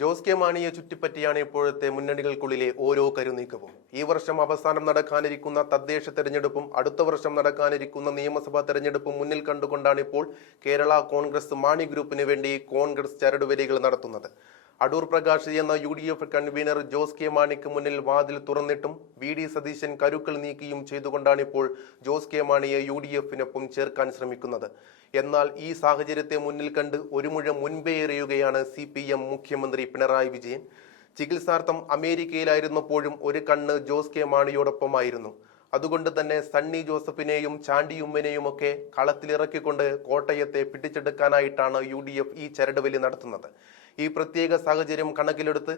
Jose K മാണിയെ ചുറ്റിപ്പറ്റിയാണ് ഇപ്പോഴത്തെ മുന്നണികൾക്കുള്ളിലെ ഓരോ കരുനീക്കവും. ഈ വർഷം അവസാനം നടക്കാനിരിക്കുന്ന തദ്ദേശ തെരഞ്ഞെടുപ്പും അടുത്ത വർഷം നടക്കാനിരിക്കുന്ന നിയമസഭാ തെരഞ്ഞെടുപ്പും മുന്നിൽ കണ്ടുകൊണ്ടാണ് ഇപ്പോൾ കേരള കോൺഗ്രസ് മാണി ഗ്രൂപ്പിന് വേണ്ടി കോൺഗ്രസ് ചരടുവലികൾ നടത്തുന്നത്. അടൂർ പ്രകാശ് എന്ന UDF കൺവീനർ ജോസ് കെ മാണിക്ക് മുന്നിൽ വാതിൽ തുറന്നിട്ടും VD സതീശൻ കരുക്കൾ നീക്കിയും ചെയ്തുകൊണ്ടാണ് ഇപ്പോൾ ജോസ് കെ മാണിയെ UDFനൊപ്പം ചേർക്കാൻ ശ്രമിക്കുന്നത്. എന്നാൽ ഈ സാഹചര്യത്തെ മുന്നിൽ കണ്ട് ഒരു മുഴം മുൻപേ എറിയുകയാണ് CPM മുഖ്യമന്ത്രി പിണറായി വിജയൻ. ചികിത്സാർത്ഥം അമേരിക്കയിലായിരുന്നപ്പോഴും ഒരു കണ്ണ് ജോസ് കെ മാണിയോടൊപ്പമായിരുന്നു. അതുകൊണ്ട് തന്നെ സണ്ണി ജോസഫിനെയും ചാണ്ടിയുമ്മനെയും ഒക്കെ കളത്തിലിറക്കിക്കൊണ്ട് കോട്ടയത്തെ പിടിച്ചെടുക്കാനായിട്ടാണ് UDF ഈ ചരടുവലി നടത്തുന്നത്. ഈ പ്രത്യേക സാഹചര്യം കണക്കിലെടുത്ത്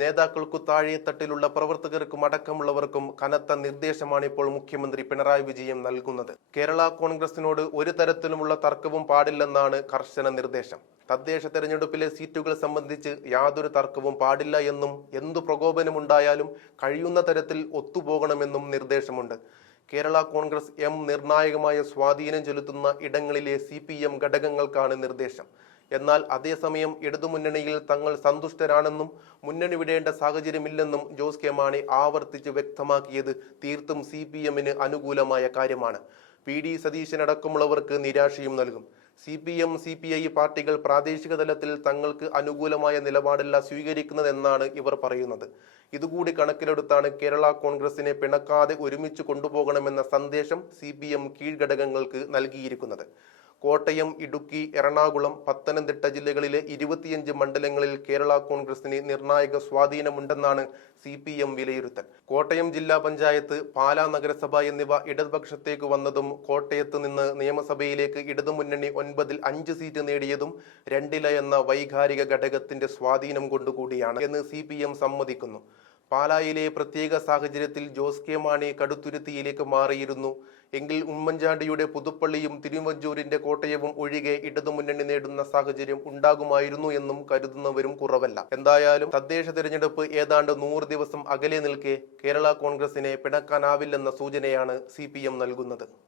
നേതാക്കൾക്കു താഴെത്തട്ടിലുള്ള പ്രവർത്തകർക്കും അടക്കമുള്ളവർക്കും കനത്ത നിർദ്ദേശമാണ് ഇപ്പോൾ മുഖ്യമന്ത്രി പിണറായി വിജയൻ നൽകുന്നത്. കേരള കോൺഗ്രസിനോട് ഒരു തരത്തിലുമുള്ള തർക്കവും പാടില്ലെന്നാണ് കർശന നിർദ്ദേശം. തദ്ദേശ തെരഞ്ഞെടുപ്പിലെ സീറ്റുകൾ സംബന്ധിച്ച് യാതൊരു തർക്കവും പാടില്ല എന്നും എന്തു പ്രകോപനമുണ്ടായാലും കഴിയുന്ന തരത്തിൽ ഒത്തുപോകണമെന്നും നിർദ്ദേശമുണ്ട്. കേരള കോൺഗ്രസ് നിർണായകമായ സ്വാധീനം ചെലുത്തുന്ന ഇടങ്ങളിലെ CPM ഘടകങ്ങൾക്കാണ് നിർദ്ദേശം. എന്നാൽ അതേസമയം ഇടതുമുന്നണിയിൽ തങ്ങൾ സന്തുഷ്ടരാണെന്നും മുന്നണി വിടേണ്ട സാഹചര്യമില്ലെന്നും ജോസ് കെ മാണി ആവർത്തിച്ച് വ്യക്തമാക്കിയത് തീർത്തും CPMന് അനുകൂലമായ കാര്യമാണ്. VD സതീശനടക്കമുള്ളവർക്ക് നിരാശയും നൽകും. CPM CPI പാർട്ടികൾ പ്രാദേശിക തലത്തിൽ തങ്ങൾക്ക് അനുകൂലമായ നിലപാടല്ല സ്വീകരിക്കുന്നതെന്നാണ് ഇവർ പറയുന്നത്. ഇതുകൂടി കണക്കിലെടുത്താണ് കേരള കോൺഗ്രസിനെ പിണക്കാതെ ഒരുമിച്ച് കൊണ്ടുപോകണമെന്ന സന്ദേശം CPM കീഴ്ഘടകങ്ങൾക്ക് നൽകിയിരിക്കുന്നത്. കോട്ടയം, ഇടുക്കി, എറണാകുളം, പത്തനംതിട്ട ജില്ലകളിലെ 25 മണ്ഡലങ്ങളിൽ കേരള കോൺഗ്രസിന് നിർണായക സ്വാധീനമുണ്ടെന്നാണ് CPM വിലയിരുത്തൽ. കോട്ടയം ജില്ലാ പഞ്ചായത്ത്, പാലാ നഗരസഭ എന്നിവ ഇടതുപക്ഷത്തേക്ക് വന്നതും കോട്ടയത്ത് നിന്ന് നിയമസഭയിലേക്ക് ഇടതുമുന്നണി 9-ൽ 5 സീറ്റ് നേടിയതും 2 എന്ന വൈകാരിക ഘടകത്തിന്റെ സ്വാധീനം കൊണ്ടുകൂടിയാണ് എന്ന് CPM സമ്മതിക്കുന്നു. പാലായിലെ പ്രത്യേക സാഹചര്യത്തിൽ ജോസ് കെ മാണി കടുത്തുരുത്തിയിലേക്ക് മാറിയിരുന്നു എങ്കിൽ ഉമ്മൻചാണ്ടിയുടെ പുതുപ്പള്ളിയും തിരുവഞ്ചൂരിന്റെ കോട്ടയവും ഒഴികെ ഇടതുമുന്നണി നേടുന്ന സാഹചര്യം ഉണ്ടാകുമായിരുന്നു എന്നും കരുതുന്നവരും കുറവല്ല. എന്തായാലും തദ്ദേശ തിരഞ്ഞെടുപ്പ് ഏതാണ്ട് 100 ദിവസം അകലെ നിൽക്കെ കേരള കോൺഗ്രസിനെ പിണക്കാനാവില്ലെന്ന സൂചനയാണ് CPM നൽകുന്നത്.